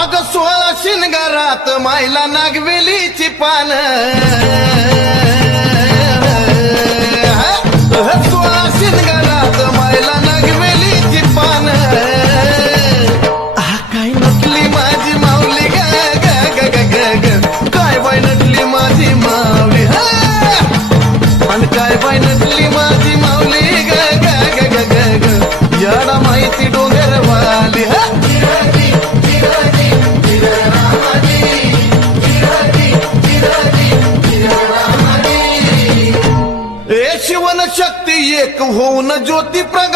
अग 16 शिनगारात मायला नागवेलीची पान 16 शिनगारात मायला नागवेलीची पान काय नटली माझी माऊली ग ग ग ग ग ग काय बाय नटली माझी माऊली आणि काय बाय नटली माझी माऊली ग ग ग ग ग ग याडा माहिती डोंगरवाली शिवन शक्ती एक होऊन ज्योती प्रग